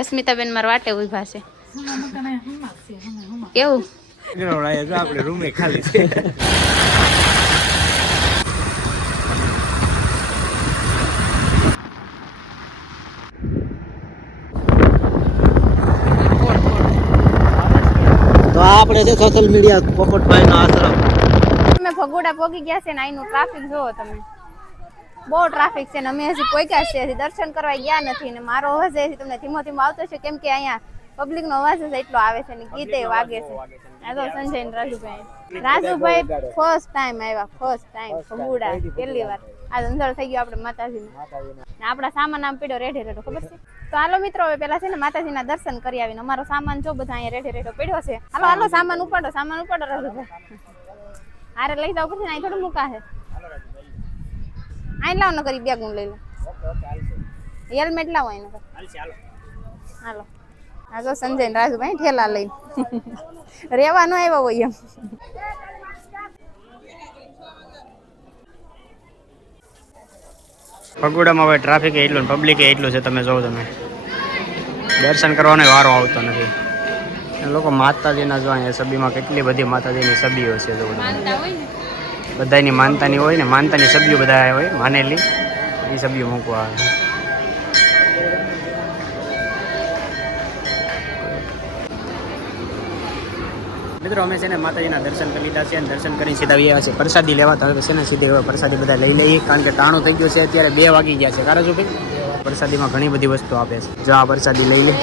અસ્મિતાબેન મારા વાટે ઉભા છે. કેવું આપણે રૂમે ખાલી છે. તો આપણે છે સોશિયલ મીડિયા પોપટભાઈ નો આશ્રમ. અમે ભગોડા પોગી ગયા છે ને અહીંનું ટ્રાફિક જોવો તમે. બહુ ટ્રાફિક છે ને અમે હજી પોગ્યા છે, હજી દર્શન કરવા ગયા નથી ને મારો અવાજ હજી તમને ધીમો ધીમો આવતો છે કેમ કે અહીંયા પબ્લિક નો અવાજ જ એટલો આવે છે ને ગીતે વાગે છે. આ તો સંજય ને રાજુભાઈ ફર્સ્ટ ટાઈમ આવ્યા, ફર્સ્ટ ટાઈમ ભગોડા પહેલી વાર. આ અંધાર થઈ ગયો આપણે માતાજીને. આપણા સામાન આમ પીડ્યો રેઢે રેઢો, ખબર છે? તો હાલો મિત્રો હવે પેલા છે ને માતાજીના દર્શન કરી આવીને અમારો સામાન જો બધા અહીંયા રેઢે રેઢો પડ્યો છે. હાલો હાલો સામાન ઉપાડો રાજુભાઈ. હારે લઈ જાવ પછી અહીં થોડું મૂકા છે. અહીં લાવ ન કરી બેગ હું લઈ લો. હેલ્મેટ લાવો અહીં હાલો. હા જો સંજય ને રાજુભાઈ ઠેલા લઈ રેવા ન આવ્યા હોય એમ. ભગોડામાં હવે ટ્રાફિક એટલું ને પબ્લિક એટલું છે, તમે જોવો. તમે દર્શન કરવાનો વારો આવતો નથી. એ લોકો માતાજીના જો અહીંયા સબીમાં કેટલી બધી માતાજીની સબીઓ છે. જો બધાની માનતાની હોય ને, માનતાની સબીઓ બધા હોય માનેલી, એ સબીઓ મૂકવા આવે. મિત્રો અમે છે ને માતાજીના દર્શન કરી લીધા છે અને દર્શન કરીને સીધા આવ્યા છે પ્રસાદી લેવા. તો છે ને સીધે પ્રસાદી બધા લઈ લઈએ કારણ કે ટાણું થઈ ગયું છે. અત્યારે 2 વાગી ગયા છે. કારણ શું ભાઈ પ્રસાદીમાં ઘણી બધી વસ્તુ આપે છે. જો આ પ્રસાદી લઈ લે.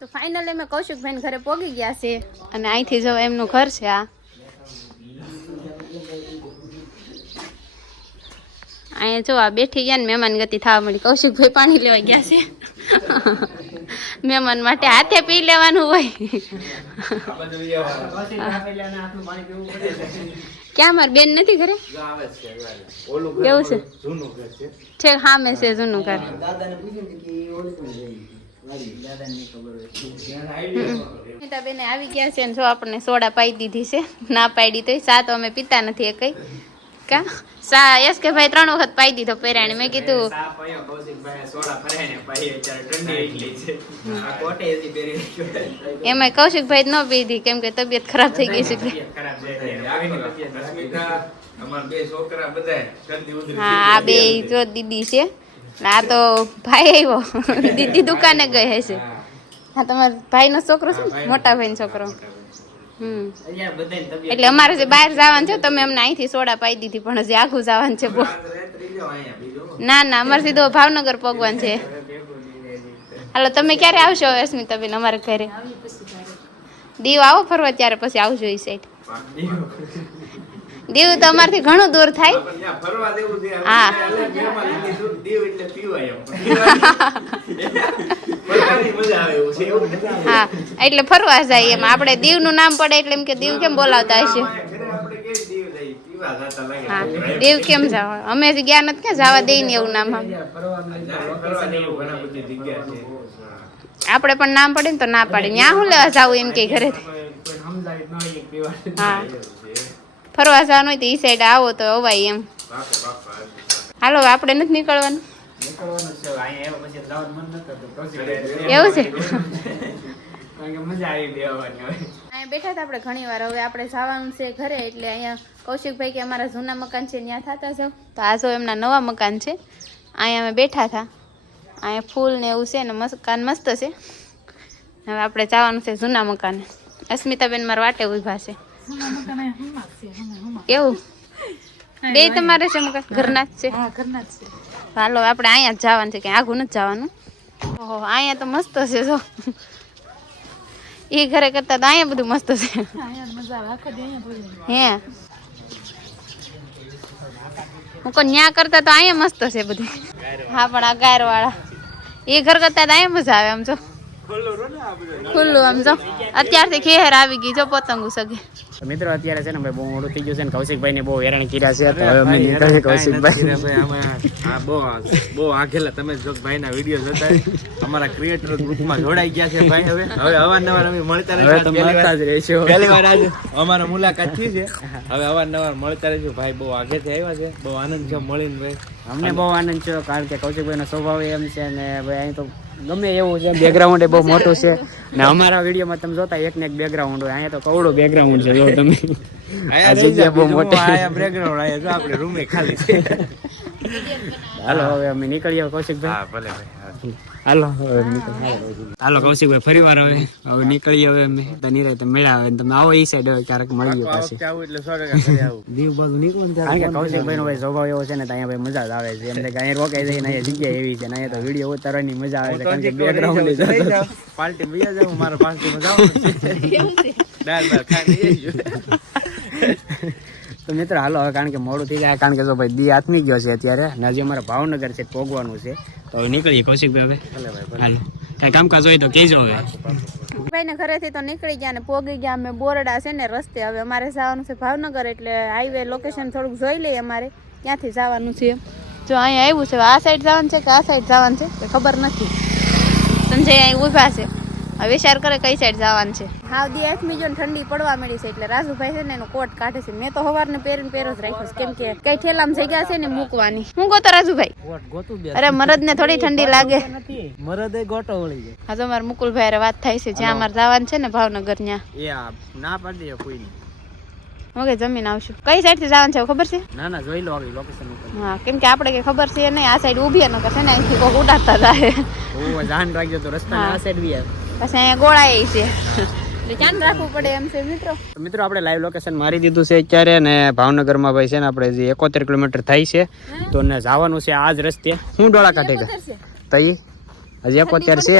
તો ફાઇનલી અમે કૌશિકભાઈ ઘરે પોગી ગયા છે અને અહીંથી જો એમનું ઘર છે. આ અહીંયા જો આ બેઠી ગયા ને મહેમાન ગતિ થવા મળી. કૌશિકભાઈ પાણી લેવા ગયા છે. મહેમાન માટે હાથે પી લેવાનું હોય. ક્યાં મારી બેન નથી ઘરે? કેવું છે? ઠીક સામે છે જૂનું ઘર. બેને આવી ગયા છે ને જો આપણને સોડા પાઈ દીધી છે. ના પાડી તો સા તો અમે પીતા નથી એ કઈ કા સા યસ કે ભાઈ 3 વખત પાઈ દીધો પેરાણે. મેં કીધું એમાં કૌશિકભાઈ ન પીધી કેમ કે તબિયત ખરાબ થઈ ગઈ છે. હા આ બે જો દીદી છે. આ તો ભાઈ આવ્યો, દીદી દુકાને ગઈ હશે. હા તમારા ભાઈનો છોકરો છે ને, મોટા ભાઈનો છોકરો. એટલે અમારે જે બહાર જવાનું છે તમે અમને અહીંથી સોડા પાઈ દીધી પણ હજી આખું જવાનું છે. ના ના અમારે સીધો ભાવનગર પગવાન છે. હાલો તમે ક્યારે આવશો અસ્મિતાબેન અમારે ઘરે? દીવ આવો ફરવા ત્યારે પછી આવજો એ સાઈડ. દીવ તો અમારથી ઘણું દૂર થાય. હા હા એટલે ફરવા જાય એમ. આપણે દીવ નું નામ પડે એટલે એમ કે દીવ કેમ બોલાવતા હશે. હા દીવ કેમ જાવ? અમે ગયા નથી ક્યાં જવા દઈ ને એવું નામ. આપણે પણ નામ પડે ને તો ના પાડે. ત્યાં શું લેવા જવું એમ કે ઘરે. હા ફરવા જવાનું હોય તો ઈ સાઈડ આવો તો અવાય એમ. હાલો આપણે નથી નીકળવાનું. એવું છે? અહીંયા બેઠા હતા આપણે ઘણી વાર. હવે આપણે જવાનું છે ઘરે એટલે અહીંયા કૌશિકભાઈ કે અમારા જૂના મકાન છે ત્યાં થતા જાવ. તો આ જો એમના નવા મકાન છે. અહીંયા અમે બેઠા હતા. અહીંયા ફૂલ ને એવું છે ને મકાન મસ્ત છે. હવે આપણે જવાનું છે જૂના મકાને. અસ્મિતાબેન મારા વાટે ઉભા છે. કેવું બે તમારે છે મકાન? ઘરના જ છે. હાલો આપણે અહીંયા જ જવાનું છે, કે આઘું નથી જવાનું. ઓહો અહીંયા તો મસ્ત છે. જો એ ઘરે કરતા તો અહીંયા બધું મસ્ત છે. હે હું કહું ન્યા કરતા તો અહીંયા મસ્ત છે બધું. હા પણ આ ગાયર વાળા એ ઘર કરતા તો અહીંયા મજા આવે. આમ જો ખુલ્લું આમ જો અત્યારથી ખેર આવી ગઈ જો પતંગ સગે. તો મિત્રો અત્યારે છે ને ભાઈ બહુ મોડું થઈ ગયું છે ને કૌશિકભાઈ ને બહુ હેરાન કર્યા છે. તો હવે અમે નીકળીએ કૌશિકભાઈ. બહુ આગેલા તમે જોગભાઈના વિડીયો જોતા અમારા ક્રિએટર ગ્રુપમાં જોડાઈ ગયા છે ભાઈ. હવે અવારનવાર અમે મળતા રહીશું. પહેલી વાર આજે અમારા મુલાકાત થઈ છે. હવે અવારનવાર મળતા રહીશું ભાઈ. બહુ આગેથી આવ્યા છે. બહુ આનંદ છે મળીને ભાઈ. અમને બહુ આનંદ છે કારણ કે કૌશિકભાઈ નો સ્વભાવ એમ છે ને ભાઈ અહીં તો ગમે એવું છે. બેકગ્રાઉન્ડ એ બહુ મોટું છે ને અમારા વિડીયોમાં તમે જોતા એક ને એક બેકગ્રાઉન્ડ હોય. અહીંયા તો કવડું બેકગ્રાઉન્ડ છે જો તમે. આ જગ્યા બહુ મોટી. બેકગ્રાઉન્ડ આયા જો આપણે રૂમે ખાલી છે. હાલો હવે અમે નીકળીએ કૌશિકભાઈ. હા ભલે ભાઈ. હાલો હવે નીકળીએ. હાલો કૌશિકભાઈ ફરી વાર હવે નીકળીએ. હવે અમે નિરાંતે મળ્યા આવે તમે આવો એ સાઈડ હવે ક્યારેક મળીએ પાછી. આવું એટલે 100% ઘરે આવું. દીવ બાજુ નીકળો ને કારણ કે કૌશિકભાઈ નો ભાઈ સ્વભાવ એવો છે ને તો અહીંયા ભાઈ મજા જ આવે છે. એમ કે અહીંયા રોકાઈ જઈને અહીંયા જગ્યા એવી છે ને અહીંયા તો વિડીયો ઉતારવાની મજા આવે છે કારણ કે બેકગ્રાઉન્ડ પાર્ટી બીજા જાવ મારા પાર્ટીમાં જવાનું છે. દાળ ભાત ખાઈ જઈશું. તો મિત્રો હાલો હવે કારણ કે મોડું થઈ જાય કારણ કે જો ભાઈ દી આથમી ગયો છે અત્યારે ને હજી અમારે ભાવનગર છે પહોંચવાનું છે. તો હવે નીકળીએ કૌશિકભાઈ હવે. હાલો કાંઈ કામકાજ હોય તો કહેજો હવે. ભાઈ ને ઘરેથી તો નીકળી ગયા ને પોગી ગયા અમે બોરડા છે ને રસ્તે. હવે અમારે જવાનું છે ભાવનગર એટલે હાઈવે લોકેશન થોડુંક જોઈ લઈએ અમારે ક્યાંથી જવાનું છે. જો અહીંયા આવ્યું છે આ સાઈડ જવાનું છે કે આ સાઈડ જવાનું છે કે ખબર નથી. સંજય અહીં ઊભા છે હવે વિચાર કરે કઈ સાઈડ જવાનું છે. હાવ દી આઠમી જો ઠંડી પડવા મળી છે એટલે રાજુભાઈ છે ને એનો કોટ કાઢે છે. મેં તો સવારને પહેરીને પહેરો જ રાખ્યો છે કેમ કે કઈ ઠેલામાં જગ્યા છે ને મૂકવાની. હું ગોતો રાજુભાઈ? અરે મરદ ને થોડી ઠંડી લાગે. મરદ ગોટો વળી જાય. હા તો મારા મુકુલભાઈ વાત થાય છે જ્યાં અમારે જવાનું છે ને ભાવનગર ત્યાં. એ ના પાડી દે કોઈ નહીં. ઓકે જમીન આવશું. કઈ સાઈડ થી જવાનું છે ખબર છે? ના ના જોઈ લો આવી લોકેશન ઉપર. હા કેમ કે આપણે કઈ ખબર છે નહીં. આ સાઈડ ઊભી ન કરશે ને અહીંથી કોક ઉડાડતા જાય. ઓ ધ્યાન રાખજો તો રસ્તા આ સાઈડ બી પછી અહીંયા ગોળાય છે એટલે ધ્યાન રાખવું પડે એમ છે મિત્રો. તો મિત્રો આપણે લાઈવ લોકેશન મારી દીધું છે અત્યારે ને ભાવનગરમાં ભાઈ છે ને આપણે જે 71 કિલોમીટર થાય છે તો ને જવાનું છે આ જ રસ્તે. હું ડોળા કાઢે ગયા તઈ હજી 71 છે.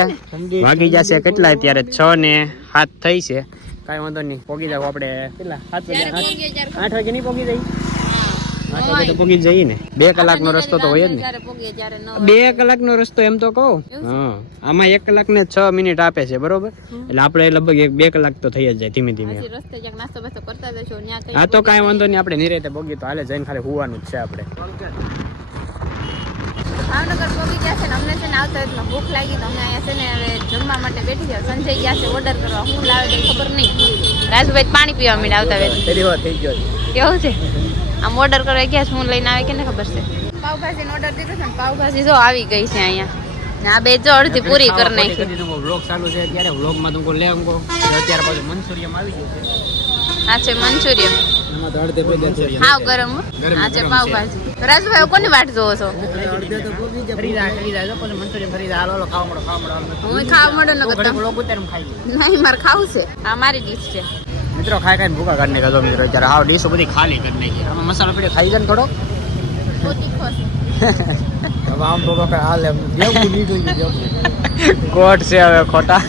વાગી જશે કેટલા અત્યારે 6 ને 7 થઈ છે. કાંઈ વાંધો નહીં પોગી જાવ આપણે કેટલા 7 વાગે 8 વાગે નહીં પોગી જઈએ. 8 વાગે તો પોગી જઈએ ને. 2 કલાકનો રસ્તો તો હોય જ ને. 2 કલાકનો રસ્તો એમ તો કહું. હા આમાં 1 કલાક ને 6 મિનિટ આપે છે બરોબર. એટલે આપણે લગભગ 2 કલાક તો થઈ જ જાય ધીમે ધીમે. હા તો કાંઈ વાંધો નહીં આપણે નિરાંતે પોગી તો હાલે જઈને ખાલી હોવાનું જ છે આપણે. ભાવનગર પોગી ગયા છે ને અમને છે ને આવતા એટલે ભૂખ લાગી તો અમે અહીંયા છે ને હવે જમવા માટે બેઠી ગયા. સંજય ગયા છે ઓર્ડર કરવા. હું લાવે કઈ ખબર નહીં. રાજુભાઈ પાણી પીવા મીડા આવતા વેલી થઈ ગયો કેવું છે આમ ઓર્ડર કરવા ગયા છે. હું લઈને આવે કે ને ખબર છે. પાવભાજી નો ઓર્ડર દીધો છે ને પાવભાજી જો આવી ગઈ છે અહીંયા. આ બે જો અડધી પૂરી કરી નાખી. વ્લોગ ચાલુ છે અત્યારે વ્લોગમાં તુમકો લે અમકો અત્યારે પાછું મંચુરિયમ આવી ગયું છે. આ છે મંચુરિયમ. એમાં તો અડધે પે દે હાવ ગરમ. આ છે પાવભાજી. રાજુભાઈ કોની વાટ જોવો છો? ફરી જાય જો પછી મંચુરિયમ ફરી જાય. હાલો ખાવા મળો હું ખાવા મળો ન કરતા વ્લોગ ઉતારીને ખાઈ નહીં મારે ખાવું છે. આ મારી ડીશ છે. મિત્રો ખાઈ ખાઈને ભૂખા કાઢને કાઢો મિત્રો અત્યારે હાવ ડીશો બધી ખાલી કરી નાખી. આમાં મસાલો પીડ્યો ખાઈ જાય ને થોડો બહુ તીખો છે. હવે આમ તો કઈ હાલ એમ દેવું નહીં જોઈએ. કોટ છે હવે ખોટા.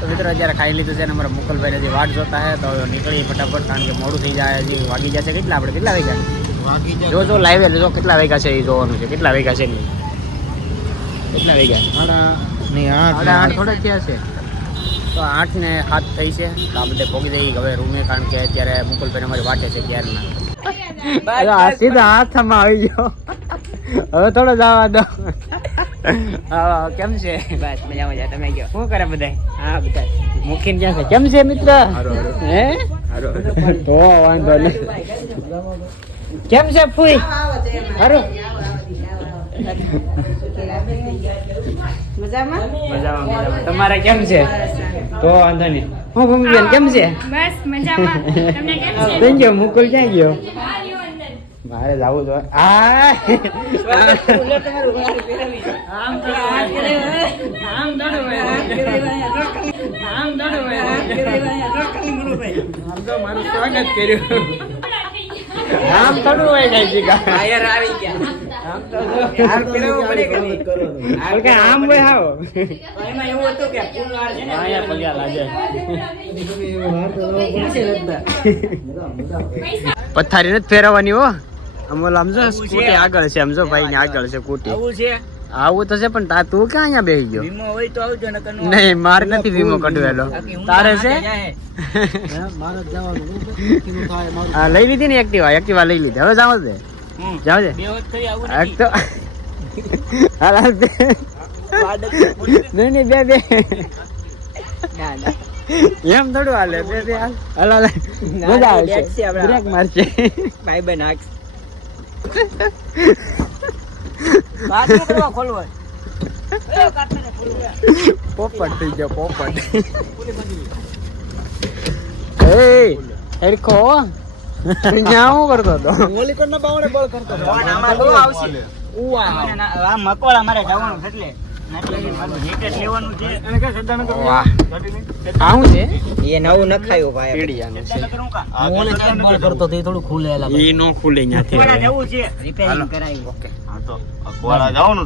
તો મિત્રો અત્યારે ખાઈ લીધું છે ને અમારા મુકુલભાઈ હજી વાટ જોતા હે તો નીકળીએ ફટાફટ કારણ કે મોડું થઈ જાય. હજી વાગી જશે કેટલા આપણે કેટલા વાગ્યા જો લાઈવ જો કેટલા વાગ્યા છે એ જોવાનું છે. કેટલા વાગ્યા છે નહીં કેટલા વાગ્યા 8 થોડા થયા છે. તો 8 ને 7 થઈ છે તો આ બધે પોગી જઈએ હવે રૂમે કારણ કે અત્યારે મુકુલભાઈ અમારી વાટે છે ક્યારના. સીધા હાથમાં આવી ગયો હવે થોડો જવા દો. હા કેમ છે? બસ મજા તમે ગયો શું કરે બધા? હા બધા મુખીન ક્યાં છે? કેમ છે મિત્ર? હે તો વાંધો નહીં. કેમ છે ફૂઈ? હારું મજામાં. તમારે કેમ છે? તો વાંધો નહીં. હું ભૂમિબેન કેમ છે? બસ મજામાં. તમને કેમ છે? Thank you. મુકુલ ક્યાં ગયો? મારે જવું તો મારું સ્વાગત કર્યું. આમ થોડું હોય કઈ આમ હોય હાવ પગ્યા લાગે. પથારી નથી ફેરવવાની હો. આમ ઓલા સમજો સ્કૂટી આગળ છે. સમજો ભાઈ ને આગળ છે સ્કૂટી. આવું તો છે પણ તું ક્યાં અહીંયા બેસી ગયો વીમો હોય તો આવજો નકર નો નહીં મારે નથી વીમો કઢવેલો તારે છે હા લઈ લીધી ને એક્ટિવા લઈ લીધી હવે જાવ દે જાવ દે બે વખત થઈ આવું એક તો હાલ હાલ બે. નહીં બે એમ થોડું હાલે બે હાલ હાલ હાલ મજા આવશે બ્રેક મારશે ભાઈ બન આખ બાથરૂમ કરવા ખોલવા પોપટ થઈ ગયો પોપટ એ હરખો ન્યા હું કરતો હતો ઓલી કર ના બાવણે બળ કરતો આમાં બહુ આવશે આ મકોડા મારે જવાનું એટલે જેકેટ લેવાનું છે એને કે સદાન કરો વાહ આવું છે એ નવું નખાયું ભાઈ પેડિયાનું છે હું ઓલે ચેક બળ કરતો તો એ થોડું ખુલે એલા ઈ નો ખુલે ન્યાથી જવું છે રિપેરિંગ કરાવી ઓકે હા તો કોળા જવાનું